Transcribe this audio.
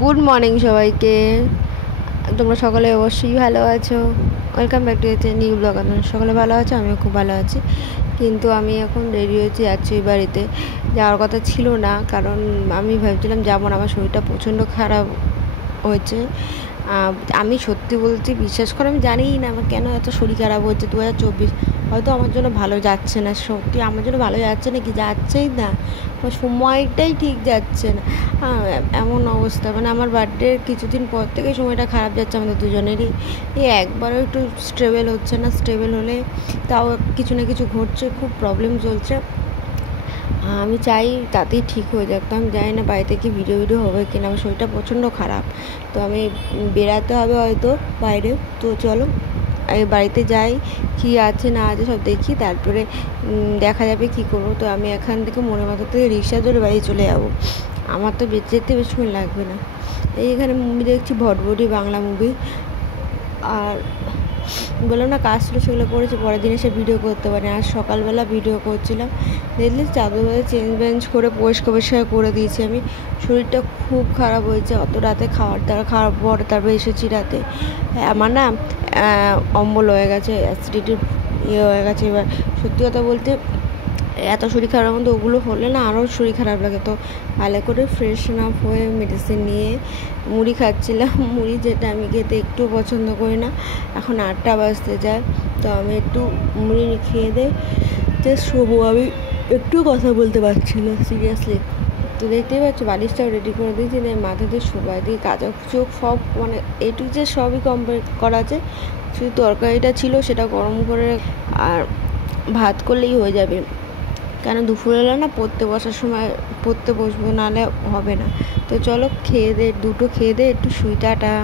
Good morning সবাইকে। তোমরা সকলে অবশ্যই ভালো আছো। Welcome back to new blog. সকলে ভালো আছো, আমিও খুব ভালো আছি। কিন্তু আমি এখন রেডি হয়েছি, যাচ্ছি ওই বাড়িতে। যাওয়ার কথা ছিল না, কারণ আমি ভাবছিলাম যাবো না, আমার শরীরটা প্রচণ্ড খারাপ হয়েছে। আমি সত্যি বলছি, বিশ্বাস করে আমি জানিই না আমার কেন এত শরীর খারাপ হচ্ছে। 2024 হয়তো আমার জন্য ভালো যাচ্ছে না, সত্যি আমার জন্য ভালো যাচ্ছে না, কি যাচ্ছেই না, আমার সময়টাই ঠিক যাচ্ছে না। এমন অবস্থা, মানে আমার বার্থডের কিছুদিন পর থেকে সময়টা খারাপ যাচ্ছে আমাদের দুজনেরই। একবারও একটু স্টেবল হচ্ছে না, স্টেবল হলে তাও কিছু না কিছু ঘটছে, খুব প্রবলেম চলছে। আমি চাই তাতেই ঠিক হয়ে যাক। তো আমি জানি না বাড়িতে কি ভিডিও হবে কিনা, আমার শরীরটা প্রচণ্ড খারাপ। তো আমি বেরাতে হবে হয়তো বাইরে। তো চলো এই বাড়িতে যাই, কি আছে না আছে সব দেখি, তারপরে দেখা যাবে কি করবো। তো আমি এখান থেকে মনে মাথা থেকে রিক্সা ধরে বাড়ি চলে যাবো। আমার তো যেতে বেশিক্ষণ লাগবে না। এখানে মুভি দেখছি, ভটভটি বাংলা মুভি। আর বললাম না, কাজ ছিল সেগুলো করেছি, পরের দিন এসে ভিডিও করতে পারি। আজ সকালবেলা ভিডিও করছিলাম, দেখলি চাদর চেঞ্জ বেঞ্জ করে পরিষ্কার করে দিয়েছি আমি। শরীরটা খুব খারাপ হয়েছে, অত রাতে খাওয়ার পর তারপরে এসেছি রাতে। আমার না অম্বল হয়ে গেছে, অ্যাসিডিটির হয়ে গেছে। এবার সত্যি কথা বলতে এত শরীর খারাপ মধ্যে ওগুলো হলে না আরও শরীর খারাপ লাগে। তো ভালো করে ফ্রেশন আপ হয়ে মেডিসিন নিয়ে মুড়ি খাচ্ছিলাম। মুড়ি যেটা আমি খেতে একটু পছন্দ করি না। এখন 8টা বাজতে যায়, তো আমি একটু মুড়ি খেয়ে দিয়ে জাস্ট শোবো। আমি একটু কথা বলতে পারছি না, সিরিয়াসলি। তো দেখতেই পাচ্ছ, বালিশটাও রেডি করে দিয়েছি, মাথাতে শোবাই দিয়ে কাঁচা চোখ সব, মানে এটুকু যে সবই কমপ্লিট করা আছে। শুধু তরকারিটা ছিল, সেটা গরম করে আর ভাত করলেই হয়ে যাবে। কেন দুপুরবেলা না পড়তে বসার সময় পড়তে বসবো, নাহলে হবে না। তো চলো খেয়ে দে, দুটো খেয়ে দে, একটু শুই। টাটা।